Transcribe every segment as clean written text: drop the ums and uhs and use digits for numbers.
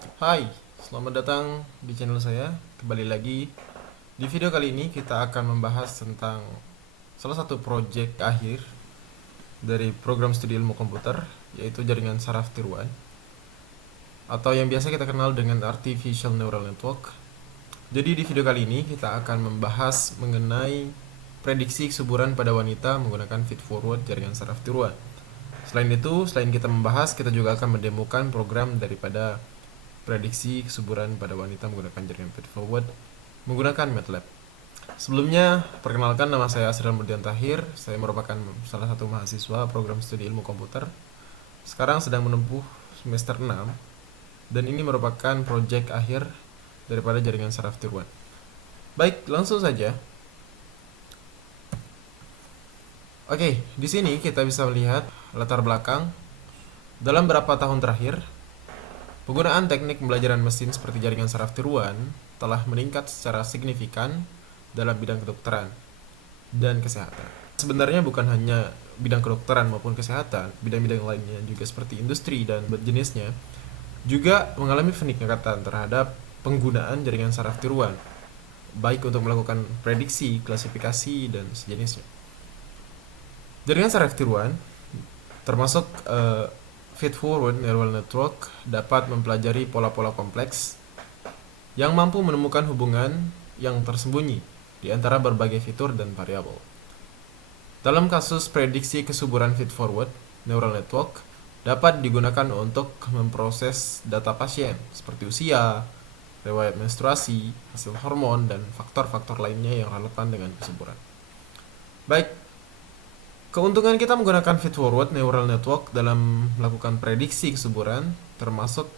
Hai, selamat datang di channel saya. Kembali lagi. Di video kali ini kita akan membahas tentang salah satu proyek akhir dari program studi ilmu komputer, yaitu jaringan saraf tiruan, atau yang biasa kita kenal dengan Artificial Neural Network. Jadi di video kali ini kita akan membahas mengenai prediksi kesuburan pada wanita menggunakan feed forward jaringan saraf tiruan. Selain itu, selain kita membahas, kita juga akan mendemokan program daripada prediksi kesuburan pada wanita menggunakan jaringan feed forward menggunakan MATLAB. Sebelumnya, perkenalkan, nama saya Asriel Murdian Tahir. Saya merupakan salah satu mahasiswa program studi ilmu komputer. Sekarang sedang menempuh semester 6 dan ini merupakan proyek akhir daripada jaringan saraf tiruan. Baik, langsung saja. Oke, di sini kita bisa melihat latar belakang dalam beberapa tahun terakhir. Penggunaan teknik pembelajaran mesin seperti jaringan saraf tiruan telah meningkat secara signifikan dalam bidang kedokteran dan kesehatan. Sebenarnya bukan hanya bidang kedokteran maupun kesehatan, bidang-bidang lainnya juga seperti industri dan jenisnya juga mengalami peningkatan terhadap penggunaan jaringan saraf tiruan, baik untuk melakukan prediksi, klasifikasi, dan sejenisnya. Jaringan saraf tiruan termasuk feed-forward neural network dapat mempelajari pola-pola kompleks yang mampu menemukan hubungan yang tersembunyi di antara berbagai fitur dan variabel. Dalam kasus prediksi kesuburan feed-forward neural network dapat digunakan untuk memproses data pasien seperti usia, riwayat menstruasi, hasil hormon, dan faktor-faktor lainnya yang relevan dengan kesuburan. Baik, keuntungan kita menggunakan feed-forward neural network dalam melakukan prediksi kesuburan termasuk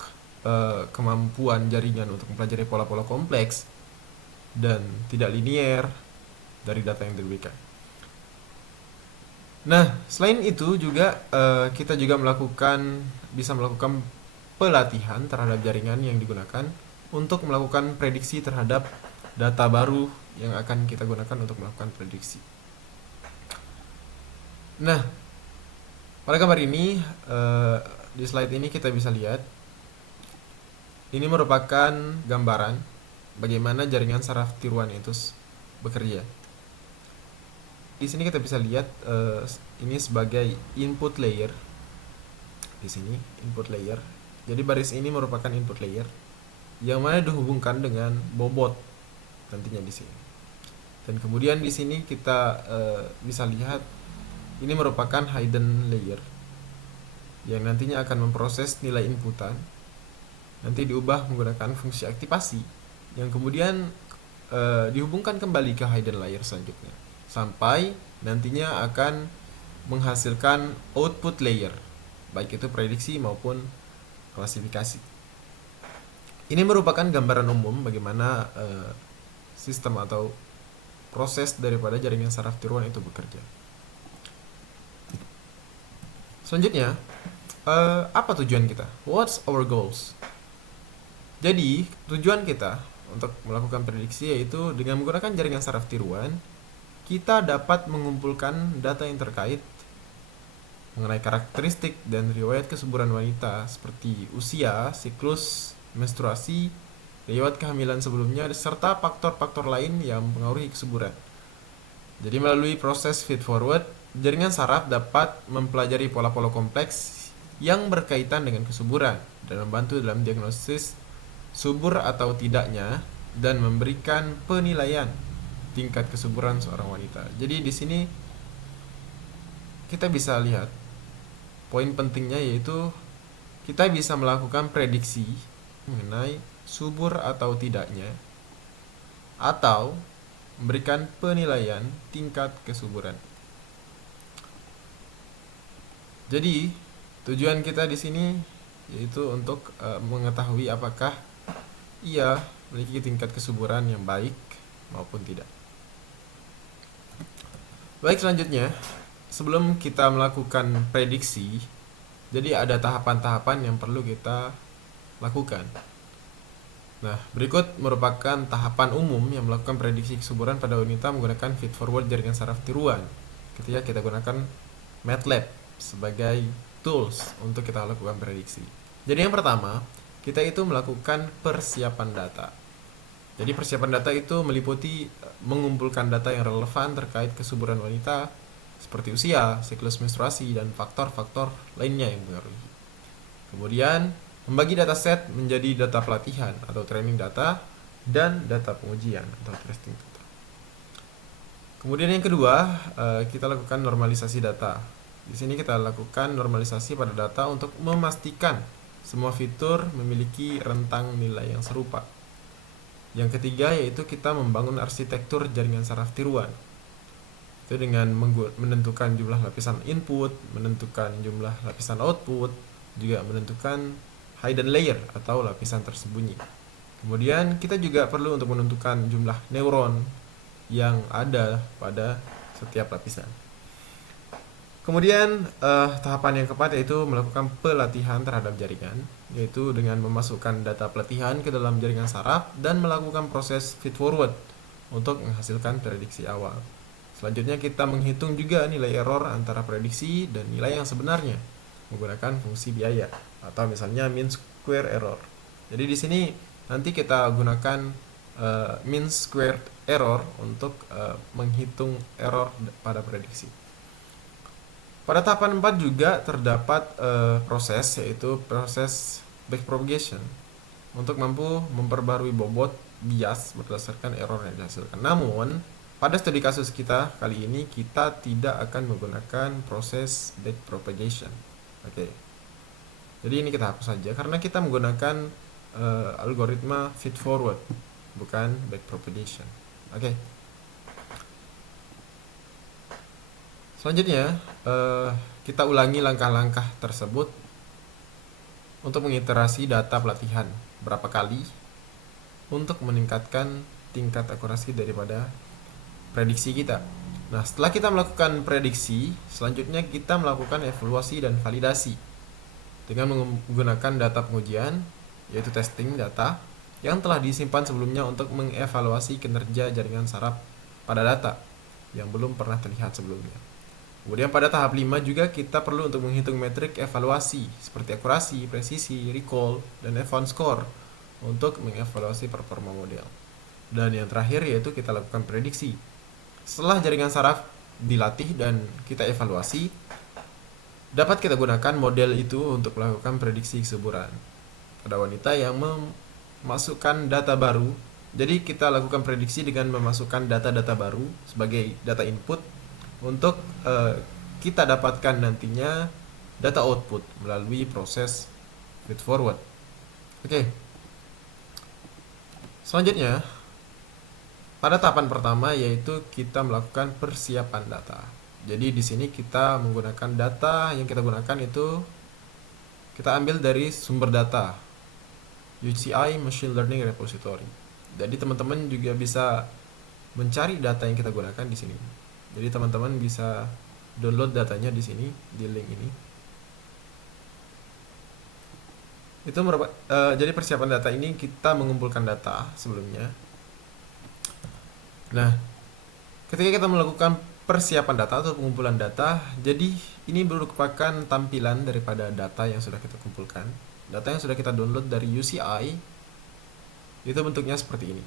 kemampuan jaringan untuk mempelajari pola-pola kompleks dan tidak linier dari data yang diberikan. Nah, selain itu juga kita juga bisa melakukan pelatihan terhadap jaringan yang digunakan untuk melakukan prediksi terhadap data baru yang akan kita gunakan untuk melakukan prediksi. Nah, pada gambar ini di slide ini kita bisa lihat ini merupakan gambaran bagaimana jaringan saraf tiruan itu bekerja. Di sini kita bisa lihat ini sebagai input layer. Di sini input layer. Jadi baris ini merupakan input layer yang mana dihubungkan dengan bobot nantinya di sini. Dan kemudian di sini kita bisa lihat ini merupakan hidden layer yang nantinya akan memproses nilai inputan, nanti diubah menggunakan fungsi aktivasi yang kemudian dihubungkan kembali ke hidden layer selanjutnya sampai nantinya akan menghasilkan output layer, baik itu prediksi maupun klasifikasi. Ini merupakan gambaran umum bagaimana sistem atau proses daripada jaringan saraf tiruan itu bekerja. Selanjutnya, apa tujuan kita? What's our goals? Jadi, tujuan kita untuk melakukan prediksi yaitu dengan menggunakan jaringan saraf tiruan, kita dapat mengumpulkan data yang terkait mengenai karakteristik dan riwayat kesuburan wanita seperti usia, siklus, menstruasi, riwayat kehamilan sebelumnya, serta faktor-faktor lain yang mempengaruhi kesuburan. Jadi melalui proses feed forward, jaringan saraf dapat mempelajari pola-pola kompleks yang berkaitan dengan kesuburan dan membantu dalam diagnosis subur atau tidaknya dan memberikan penilaian tingkat kesuburan seorang wanita. Jadi di sini kita bisa lihat poin pentingnya yaitu kita bisa melakukan prediksi mengenai subur atau tidaknya atau memberikan penilaian tingkat kesuburan. Jadi tujuan kita di sini yaitu untuk mengetahui apakah ia memiliki tingkat kesuburan yang baik maupun tidak. Baik, selanjutnya sebelum kita melakukan prediksi, jadi ada tahapan-tahapan yang perlu kita lakukan. Nah, berikut merupakan tahapan umum yang melakukan prediksi kesuburan pada wanita menggunakan feed forward jaringan saraf tiruan ketika kita gunakan MATLAB sebagai tools untuk kita lakukan prediksi. Jadi yang pertama, kita itu melakukan persiapan data. Jadi persiapan data itu meliputi mengumpulkan data yang relevan terkait kesuburan wanita seperti usia, siklus menstruasi, dan faktor-faktor lainnya yang mempengaruhi. Kemudian membagi dataset menjadi data pelatihan atau training data dan data pengujian atau testing data. Kemudian yang kedua, kita lakukan normalisasi data. Di sini kita lakukan normalisasi pada data untuk memastikan semua fitur memiliki rentang nilai yang serupa. Yang ketiga yaitu kita membangun arsitektur jaringan saraf tiruan. Itu dengan menentukan jumlah lapisan input, menentukan jumlah lapisan output, juga menentukan hidden layer atau lapisan tersembunyi. Kemudian kita juga perlu untuk menentukan jumlah neuron yang ada pada setiap lapisan. Kemudian tahapan yang keempat yaitu melakukan pelatihan terhadap jaringan, yaitu dengan memasukkan data pelatihan ke dalam jaringan saraf dan melakukan proses feed forward untuk menghasilkan prediksi awal. Selanjutnya kita menghitung juga nilai error antara prediksi dan nilai yang sebenarnya menggunakan fungsi biaya atau misalnya mean square error. Jadi di sini nanti kita gunakan mean squared error untuk menghitung error pada prediksi. Pada tahapan 4 juga terdapat proses yaitu proses backpropagation untuk mampu memperbarui bobot bias berdasarkan error yang dihasilkan. Namun pada studi kasus kita kali ini kita tidak akan menggunakan proses backpropagation. Oke. Jadi ini kita hapus saja karena kita menggunakan algoritma feed forward bukan backpropagation. Oke. Selanjutnya, kita ulangi langkah-langkah tersebut untuk mengiterasi data pelatihan berapa kali untuk meningkatkan tingkat akurasi daripada prediksi kita. Nah, setelah kita melakukan prediksi, selanjutnya kita melakukan evaluasi dan validasi dengan menggunakan data pengujian, yaitu testing data yang telah disimpan sebelumnya untuk mengevaluasi kinerja jaringan saraf pada data yang belum pernah terlihat sebelumnya. Kemudian pada tahap 5 juga kita perlu untuk menghitung metrik evaluasi seperti akurasi, presisi, recall, dan advance score untuk mengevaluasi performa model. Dan yang terakhir yaitu kita lakukan prediksi. Setelah jaringan saraf dilatih dan kita evaluasi, dapat kita gunakan model itu untuk melakukan prediksi kesuburan pada wanita yang memasukkan data baru. Jadi kita lakukan prediksi dengan memasukkan data-data baru sebagai data input untuk kita dapatkan nantinya data output melalui proses feed forward. Oke. Selanjutnya, pada tahapan pertama yaitu kita melakukan persiapan data. Jadi di sini kita menggunakan data yang kita gunakan itu kita ambil dari sumber data UCI Machine Learning Repository. Jadi teman-teman juga bisa mencari data yang kita gunakan di sini. Jadi teman-teman bisa download datanya di sini di link ini. Itu jadi persiapan data ini kita mengumpulkan data sebelumnya. Nah, ketika kita melakukan persiapan data atau pengumpulan data, jadi ini merupakan tampilan daripada data yang sudah kita kumpulkan. Data yang sudah kita download dari UCI itu bentuknya seperti ini.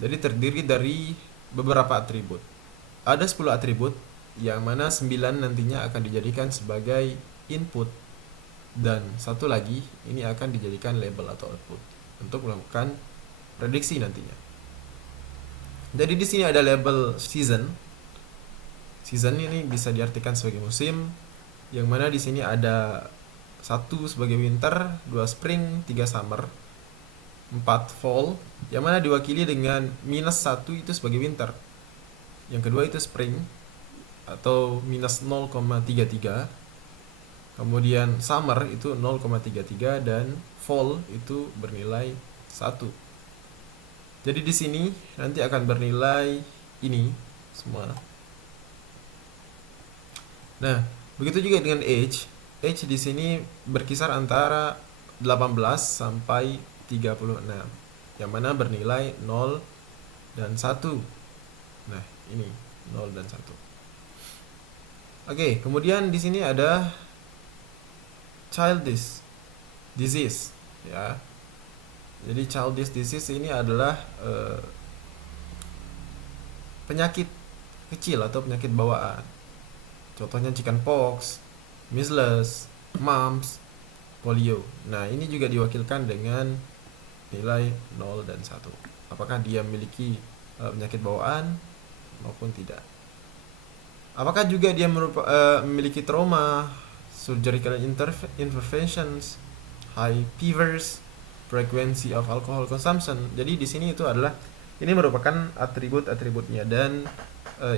Jadi terdiri dari beberapa atribut. Ada 10 atribut yang mana 9 nantinya akan dijadikan sebagai input dan satu lagi ini akan dijadikan label atau output untuk melakukan prediksi nantinya. Jadi di sini ada label season. Season ini bisa diartikan sebagai musim, yang mana di sini ada 1 sebagai winter, 2 spring, 3 summer, 4 fall, yang mana diwakili dengan -1 itu sebagai winter. Yang kedua itu spring atau -0,33. Kemudian summer itu 0,33 dan fall itu bernilai 1. Jadi di sini nanti akan bernilai ini semua. Nah, begitu juga dengan age. Age di sini berkisar antara 18 sampai 36, yang mana bernilai 0 dan 1. Nah, ini 0 dan 1. Oke, kemudian di sini ada childish disease. ya. Jadi childish disease ini adalah penyakit kecil atau penyakit bawaan. Contohnya chickenpox, measles, mumps, polio. Nah, ini juga diwakilkan dengan nilai 0 dan 1. Apakah dia memiliki penyakit bawaan maupun tidak. Apakah juga dia memiliki trauma, surgical interventions, high fevers, frequency of alcohol consumption. Jadi di sini itu adalah ini merupakan atribut-atributnya dan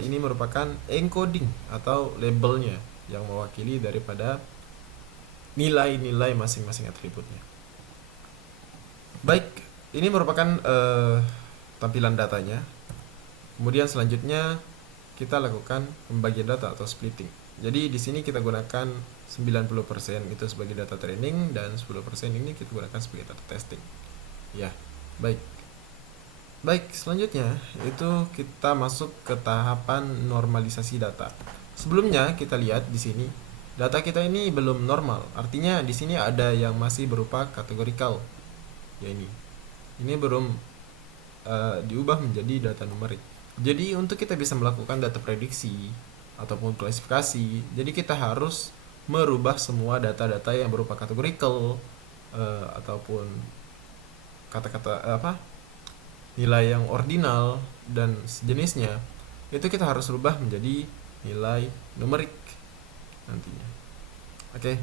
ini merupakan encoding atau labelnya yang mewakili daripada nilai-nilai masing-masing atributnya. Baik, ini merupakan tampilan datanya. Kemudian selanjutnya kita lakukan pembagian data atau splitting. Jadi di sini kita gunakan 90% itu sebagai data training dan 10% ini kita gunakan sebagai data testing. Ya, baik. Baik, selanjutnya itu kita masuk ke tahapan normalisasi data. Sebelumnya kita lihat di sini data kita ini belum normal. Artinya di sini ada yang masih berupa categorical. Ya ini. Ini belum diubah menjadi data numerik. Jadi untuk kita bisa melakukan data prediksi ataupun klasifikasi, jadi kita harus merubah semua data-data yang berupa categorical ataupun kata-kata nilai yang ordinal dan sejenisnya, itu kita harus rubah menjadi nilai numerik nantinya. Oke.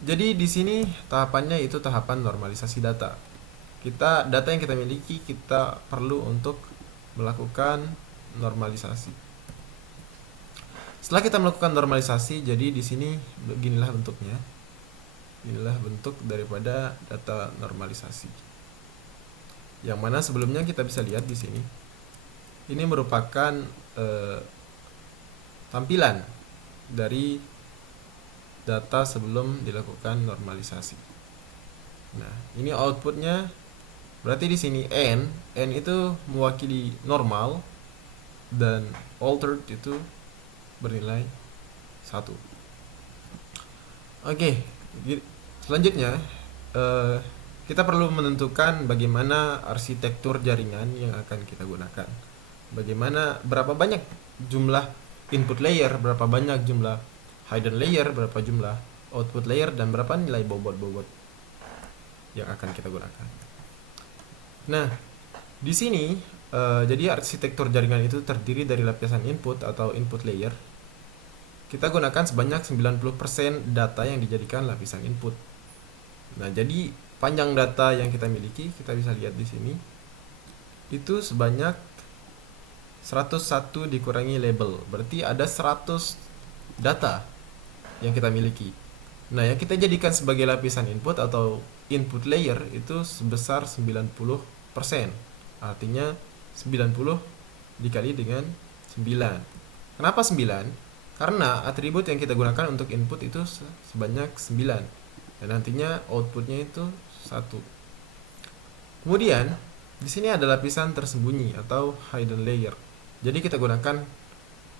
Jadi di sini tahapannya itu tahapan normalisasi data. Data yang kita miliki kita perlu untuk melakukan normalisasi. Setelah kita melakukan normalisasi, jadi di sini beginilah bentuknya. Inilah bentuk daripada data normalisasi. Yang mana sebelumnya kita bisa lihat di sini. Ini merupakan tampilan dari data sebelum dilakukan normalisasi. Nah, ini outputnya. Berarti di sini n itu mewakili normal dan altered itu bernilai 1. Oke, selanjutnya kita perlu menentukan bagaimana arsitektur jaringan yang akan kita gunakan. Berapa banyak jumlah input layer, berapa banyak jumlah hidden layer, berapa jumlah output layer, dan berapa nilai bobot-bobot yang akan kita gunakan. Nah, di sini jadi arsitektur jaringan itu terdiri dari lapisan input atau input layer. Kita gunakan sebanyak 90% data yang dijadikan lapisan input. Nah, jadi panjang data yang kita miliki, kita bisa lihat di sini. Itu sebanyak 101 dikurangi label. Berarti ada 100 data yang kita miliki. Nah, yang kita jadikan sebagai lapisan input atau input layer itu sebesar 90%. Artinya 90 dikali dengan 9. Kenapa 9? Karena atribut yang kita gunakan untuk input itu sebanyak 9. Dan nantinya outputnya itu 1. Kemudian di sini ada lapisan tersembunyi atau hidden layer. Jadi kita gunakan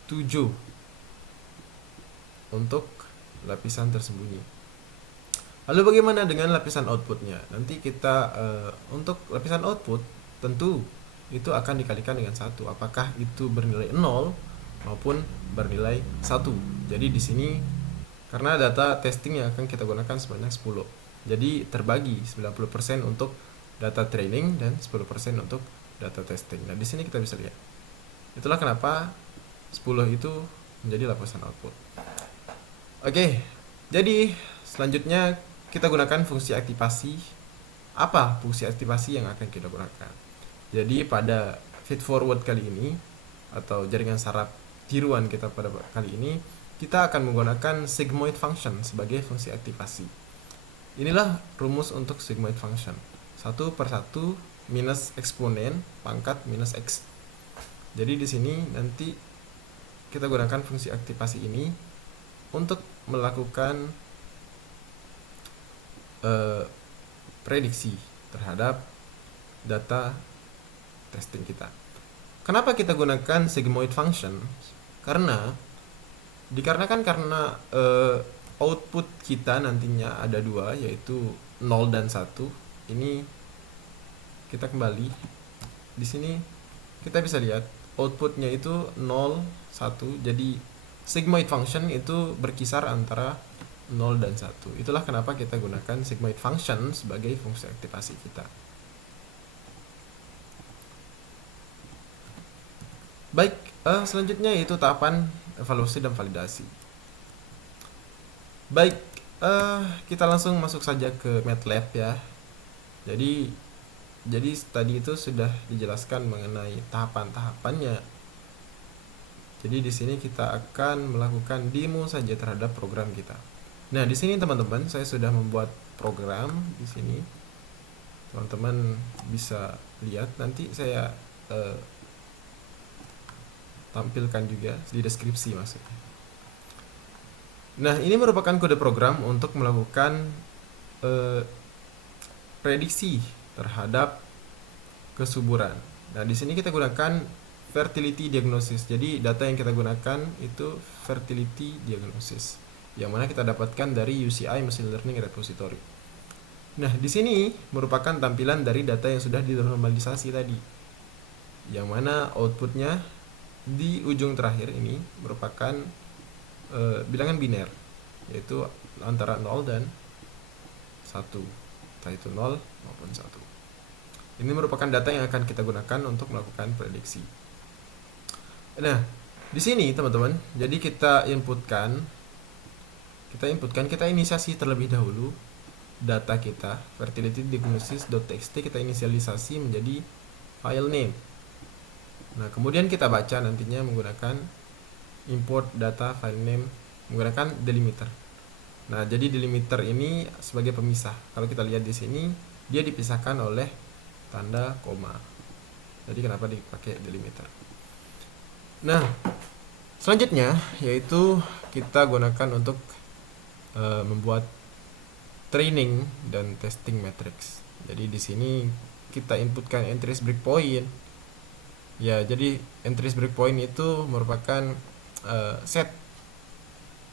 7 untuk lapisan tersembunyi. Lalu bagaimana dengan lapisan outputnya? Nanti kita untuk lapisan output tentu itu akan dikalikan dengan 1. Apakah itu bernilai 0 maupun bernilai 1. Jadi di sini karena data testing yang akan kita gunakan sebanyak 10. Jadi terbagi 90% untuk data training dan 10% untuk data testing. Nah, di sini kita bisa lihat. Itulah kenapa 10 itu menjadi lapisan output. Oke. Jadi selanjutnya kita gunakan fungsi aktivasi. Apa fungsi aktivasi yang akan kita gunakan? Jadi pada feed forward kali ini atau jaringan saraf tiruan kita pada kali ini, kita akan menggunakan sigmoid function sebagai fungsi aktivasi. Inilah rumus untuk sigmoid function. 1/1 minus eksponen pangkat minus x. Jadi di sini nanti kita gunakan fungsi aktivasi ini untuk melakukan prediksi terhadap data testing kita. Kenapa kita gunakan sigmoid function? Karena output kita nantinya ada dua, yaitu 0 dan 1. Ini kita kembali di sini, kita bisa lihat outputnya itu 0, 1. Jadi sigmoid function itu berkisar antara 0 dan 1. Itulah kenapa kita gunakan sigmoid function sebagai fungsi aktivasi kita. Baik, selanjutnya yaitu tahapan evaluasi dan validasi. Baik, kita langsung masuk saja ke MATLAB ya. Jadi tadi itu sudah dijelaskan mengenai tahapan-tahapannya. Jadi di sini kita akan melakukan demo saja terhadap program kita. Nah, di sini teman-teman, saya sudah membuat program di sini. Teman-teman bisa lihat, nanti saya tampilkan juga di deskripsi maksudnya. Nah, ini merupakan kode program untuk melakukan prediksi terhadap kesuburan. Nah, di sini kita gunakan fertility diagnosis. Jadi data yang kita gunakan itu fertility diagnosis, yang mana kita dapatkan dari UCI Machine Learning Repository. Nah, di sini merupakan tampilan dari data yang sudah dinormalisasi tadi, yang mana outputnya di ujung terakhir ini merupakan bilangan biner, yaitu antara 0 dan 1, entah itu 0 maupun 1. Ini merupakan data yang akan kita gunakan untuk melakukan prediksi. Nah, di sini teman-teman, jadi kita inisiasi terlebih dahulu data kita, fertility diagnosis.txt, kita inisialisasi menjadi file name. Nah, kemudian kita baca nantinya menggunakan import data file name menggunakan delimiter. Nah, jadi delimiter ini sebagai pemisah. Kalau kita lihat di sini, dia dipisahkan oleh tanda koma. Jadi kenapa dipakai delimiter? Nah, selanjutnya yaitu kita gunakan untuk membuat training dan testing matrix. Jadi di sini kita inputkan entries breakpoint. Ya, jadi entries breakpoint itu merupakan set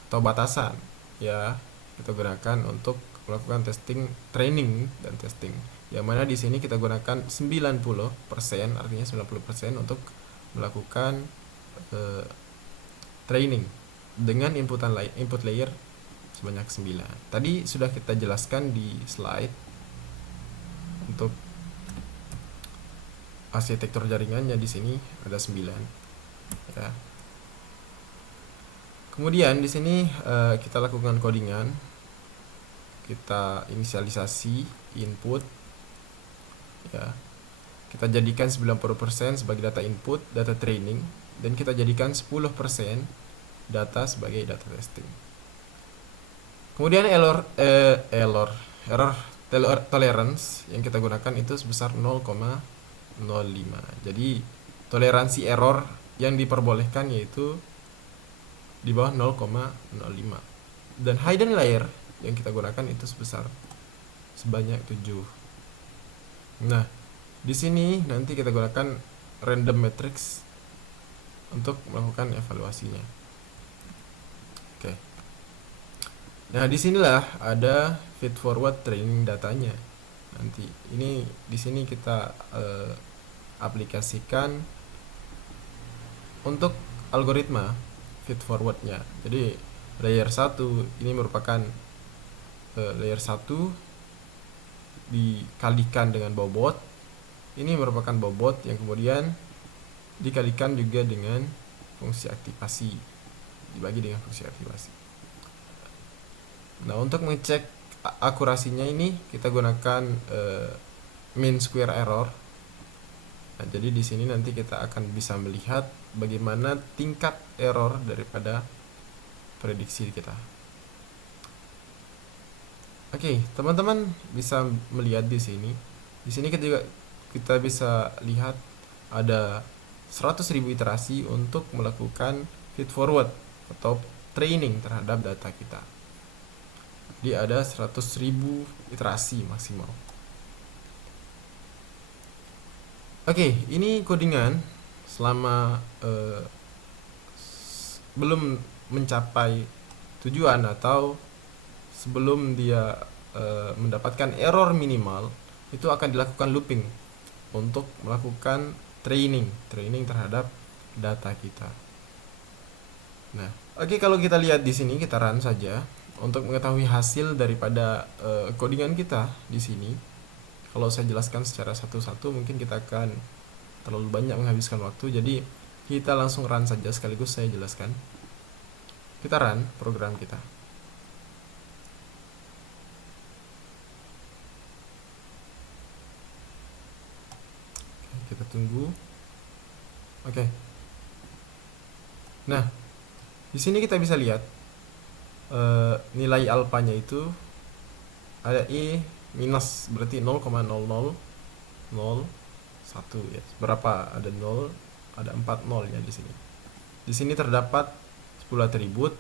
atau batasan ya, kita gunakan untuk melakukan testing, training dan testing. Yang mana di sini kita gunakan 90%, artinya 90% untuk melakukan training dengan input layer sebanyak 9. Tadi sudah kita jelaskan di slide untuk arsitektur jaringannya. Di sini ada 9 ya. Kemudian di sini kita lakukan codingan, kita inisialisasi input ya, kita jadikan 90% sebagai data input, data training, dan kita jadikan 10% data sebagai data testing. Kemudian error tolerance yang kita gunakan itu sebesar 0,05. Jadi toleransi error yang diperbolehkan yaitu di bawah 0,05. Dan hidden layer yang kita gunakan itu sebanyak 7. Nah, di sini nanti kita gunakan random matrix untuk melakukan evaluasinya. Oke. Nah, disinilah ada feed forward training datanya. Nanti ini di sini kita aplikasikan untuk algoritma feed forwardnya. Jadi layer 1 ini merupakan layer 1 dikalikan dengan bobot. Ini merupakan bobot yang kemudian dikalikan juga dengan fungsi aktivasi, dibagi dengan fungsi aktivasi. Nah, untuk mengecek akurasinya ini kita gunakan mean square error. Nah, jadi di sini nanti kita akan bisa melihat bagaimana tingkat error daripada prediksi kita. Oke, teman-teman bisa melihat di sini. Di sini kita bisa lihat ada 100.000 iterasi untuk melakukan feed forward atau training terhadap data kita. Jadi ada 100.000 iterasi maksimal. Oke, ini codingan selama belum mencapai tujuan atau sebelum dia mendapatkan error minimal, itu akan dilakukan looping untuk melakukan training terhadap data kita. Nah, oke, kalau kita lihat di sini, kita run saja untuk mengetahui hasil daripada codingan kita di sini. Kalau saya jelaskan secara satu-satu mungkin kita akan terlalu banyak menghabiskan waktu, jadi kita langsung run saja sekaligus saya jelaskan. Kita run program kita. Kita tunggu. Oke. Nah, di sini kita bisa lihat nilai alfanya itu ada i minus, berarti 0,0001 ya. Berapa? Ada 0, ada 4 nol ya di sini. Di sini terdapat 10 atribut.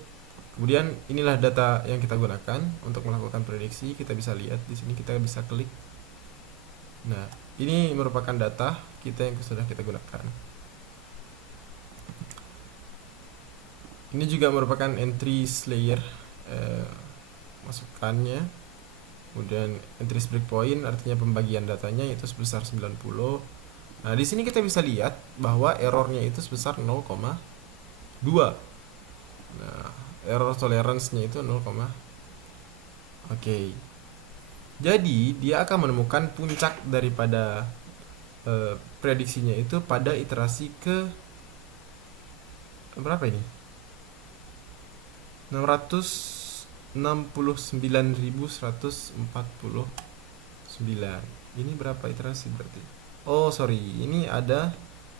Kemudian inilah data yang kita gunakan untuk melakukan prediksi. Kita bisa lihat di sini, kita bisa klik. Nah, ini merupakan data kita yang sudah kita gunakan. Ini juga merupakan entries layer masukannya. Kemudian entries breakpoint artinya pembagian datanya itu sebesar 90. Nah, di sini kita bisa lihat bahwa errornya itu sebesar 0,2. Nah, error tolerance-nya itu 0, Oke. Jadi, dia akan menemukan puncak daripada prediksinya itu pada iterasi ke berapa ini? 669.149. Ini berapa iterasi berarti? Oh, sorry. Ini ada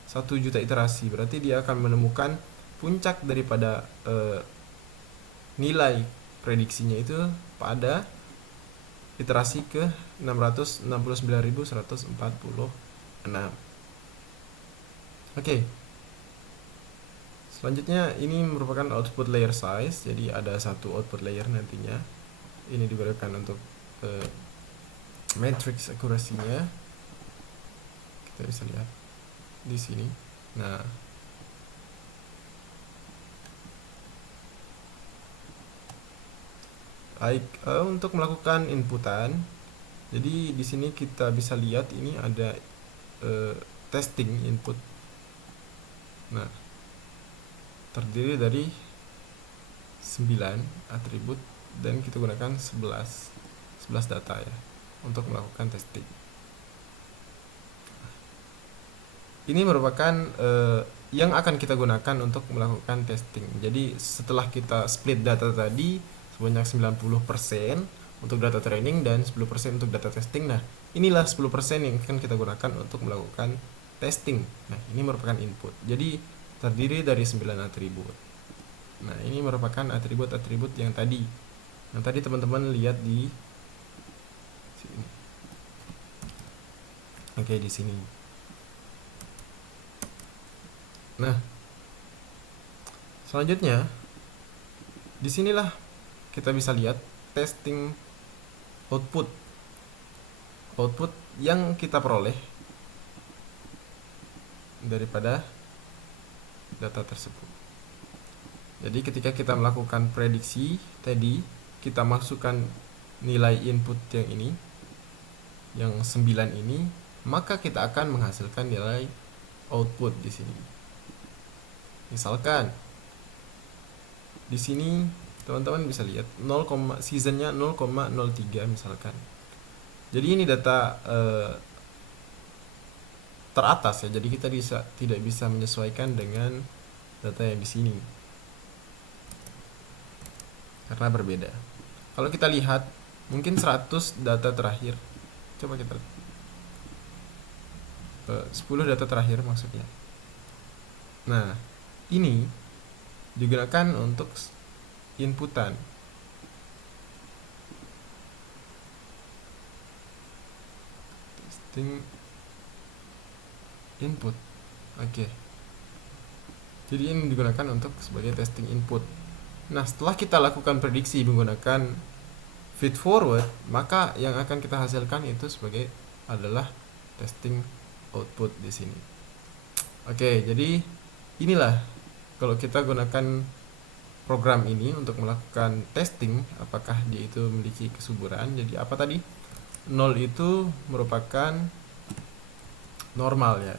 1 juta iterasi. Berarti dia akan menemukan puncak daripada nilai prediksinya itu pada iterasi ke 669.146. Oke. Selanjutnya ini merupakan output layer size. Jadi ada 1 output layer nantinya. Ini digunakan untuk matrix akurasinya. Kita bisa lihat di sini. Nah, baik, untuk melakukan inputan. Jadi di sini kita bisa lihat ini ada testing input. Nah, terdiri dari 9 atribut dan kita gunakan 11 data ya untuk melakukan testing. Ini merupakan yang akan kita gunakan untuk melakukan testing. Jadi setelah kita split data tadi sebanyak 90% untuk data training dan 10% untuk data testing. Nah, inilah 10% yang akan kita gunakan untuk melakukan testing. Nah, ini merupakan input. Jadi terdiri dari 9 atribut. Nah, ini merupakan atribut-atribut yang tadi teman-teman lihat di sini. Oke, di sini. Nah, selanjutnya disinilah kita bisa lihat testing output yang kita peroleh daripada data tersebut. Jadi ketika kita melakukan prediksi tadi, kita masukkan nilai input yang ini, yang 9 ini, maka kita akan menghasilkan nilai output di sini. Misalkan di sini teman-teman bisa lihat seasonnya 0,03 misalkan. Jadi ini data teratas ya. Jadi kita tidak bisa menyesuaikan dengan data yang di sini karena berbeda. Kalau kita lihat mungkin 100 data terakhir. Coba kita 10 data terakhir maksudnya. Nah, ini digunakan untuk inputan. Testing input. Oke. Jadi ini digunakan untuk sebagai testing input. Nah, setelah kita lakukan prediksi menggunakan feed forward, maka yang akan kita hasilkan itu adalah testing output di sini. Oke, jadi inilah kalau kita gunakan program ini untuk melakukan testing apakah dia itu memiliki kesuburan. Jadi apa tadi? 0 itu merupakan normal ya.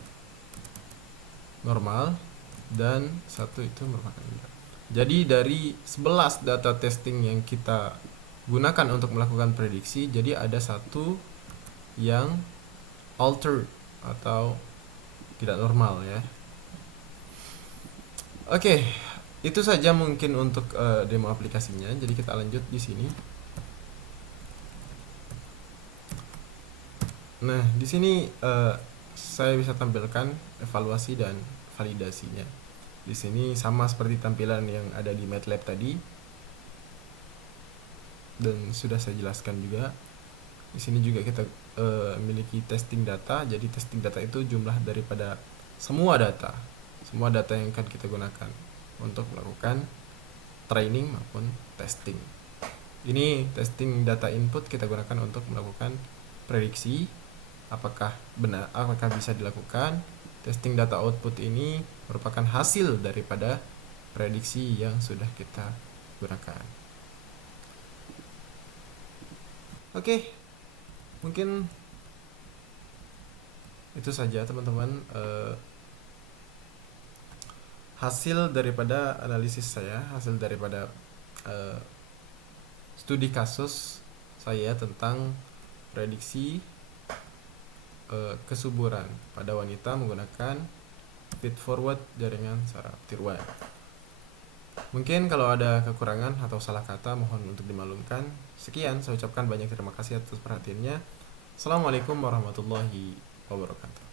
Normal, dan 1 itu merupakan benar. Jadi dari 11 data testing yang kita gunakan untuk melakukan prediksi, jadi ada satu yang altered atau tidak normal ya. Oke, itu saja mungkin untuk demo aplikasinya. Jadi kita lanjut di sini. Nah, di sini saya bisa tampilkan evaluasi dan validasinya. Di sini sama seperti tampilan yang ada di MATLAB tadi, dan sudah saya jelaskan juga. Di sini juga kita memiliki testing data. Jadi testing data itu jumlah daripada semua data yang akan kita gunakan untuk melakukan training maupun testing. Ini testing data input kita gunakan untuk melakukan prediksi apakah benar, apakah bisa dilakukan. Testing data output ini merupakan hasil daripada prediksi yang sudah kita gunakan. Oke, mungkin itu saja teman-teman hasil daripada analisis saya, hasil daripada studi kasus saya tentang prediksi kesuburan pada wanita menggunakan feed forward jaringan saraf tiruan. Mungkin kalau ada kekurangan atau salah kata mohon untuk dimaklumkan. Sekian, saya ucapkan banyak terima kasih atas perhatiannya. Assalamualaikum warahmatullahi wabarakatuh.